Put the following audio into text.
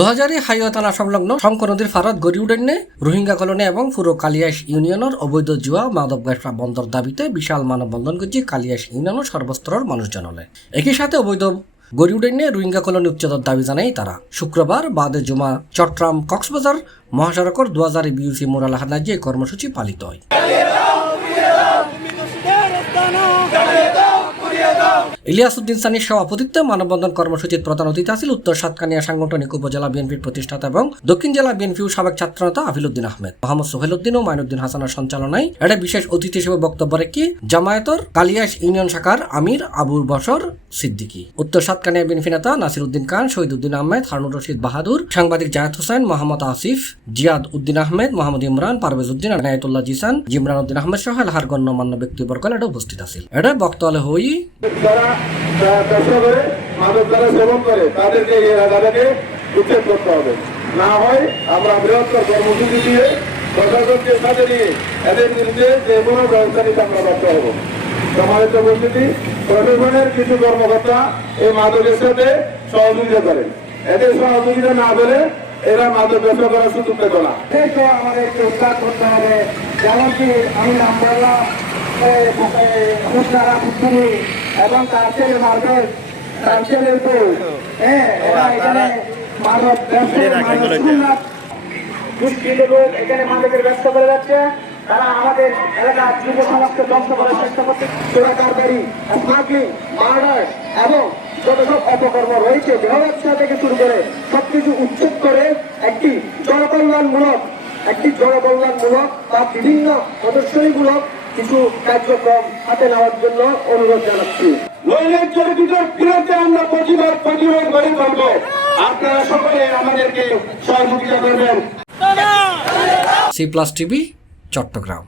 Dohazari highway থানা সংলগ্ন শঙ্কর নদীর ফারাত গড়ি উডেন্নে রোহিঙ্গা কলোনি এবং পুরো কালিয়াস ইউনিয়নের অবৈধ জুয়া মাদক ব্যবসা বন্ধর দাবিতে বিশাল মানববন্ধন করছে কালিয়াস ইউনিয়নের সর্বস্তরের মানুষজন হলে একই সাথে অবৈধ গড়ি উডেন্নে রোহিঙ্গা কলোনি উচ্ছেদের দাবি জানাই তারা শুক্রবার বাদে জুমা চট্টগ্রাম কক্সবাজার মহাসড়কের 2000 বিউসি মোরাল হানাজি এই কর্মসূচি পালিত হয়। ইলিয়াস উদ্দিন সানির সভাপতিত্বে মানববন্ধন কর্মসূচির প্রধান অতিথি ছিল উত্তর সাতকানিয়া সাংগঠনিক উপজেলা বিএনপির প্রতিষ্ঠাতা এবং দক্ষিণ জেলা বিএনপি সাবেক ছাত্রনেতা আফিলউদ্দিন আহমেদ, মোহাম্মদ সোহেল উদ্দিন ও মাইনুদ্দিন হাসানের সঞ্চালনায় এটা বিশেষ অতিথি হিসেবে বক্তব্য রেখে জামায়াতর কালিয়াস ইউনিয়ন শাখার আমির আবুল বশর সিদ্দিকী, উত্তর সাতকানিয়া বিএনপি নেতা নাসির উদ্দিন খান, শহীদ উদ্দিন আহমেদ, হারুনুর রশিদ বাহাদুর, সাংবাদিক জায়েদ হোসেন, মোহাম্মদ আসিফ, জিয়াদ উদ্দিন আহমেদ, মোহাম্মদ ইমরান, পারভেজ উদ্দিন, এনায়েতুল্লাহ জিসান, জিমরান উদ্দিন আহমেদ সহ এলাকার গণ্যমান্য ব্যক্তিবর্গ এটা উপস্থিত আছিল। এটা বক্তব্য হই ব্যবসা করে মাদক দ্বারা সেবন করে তাদেরকে এই এলাকাটাকে উচ্ছেদ করতে হবে। না হয় আমরা বৃহত্তর কর্মসূচি দিয়ে প্রশাসনকে সাথে নিয়ে এদের বিরুদ্ধে যে কোনো ব্যবস্থা নিতে আমরা বাধ্য হব। সমাবেশ উপস্থিতি প্রশাসনের কিছু কর্মকর্তা এই মাদকের সাথে সহযোগিতা করেন, এদের সহযোগিতা না করে এরা মাদক ব্যবসা করার সুযোগ পেত না। আমাদের উদ্ধার করতে হবে, যেমন কি আমি নাম্বারলা এবং তার ছেলে মার্কেট তার ছেলের বউ এখানে মাদক এখানে মাদকের ব্যবসা করে যাচ্ছে। তারা আমাদের এলাকার যুব সমাজকে ধ্বংস করার চেষ্টা করছে। চোরাকারবারি, স্মাগলিং, মার্ডার এবং যত সব অপকর্ম রয়েছে ব্যবসা থেকে শুরু করে সবকিছু উচ্ছেদ করে একটি জনকল্যাণমূলক বা বিভিন্ন প্রদর্শনীমূলক কিছু কার্যক্রম হাতে নেওয়ার জন্য অনুরোধ জানাচ্ছি। নৈরাজ্যের বিরুদ্ধে আমরা প্রতিবাদ করে করবো। আপনারা সকলে আমাদেরকে সহযোগিতা করবেন। C+ TV, Chittagong.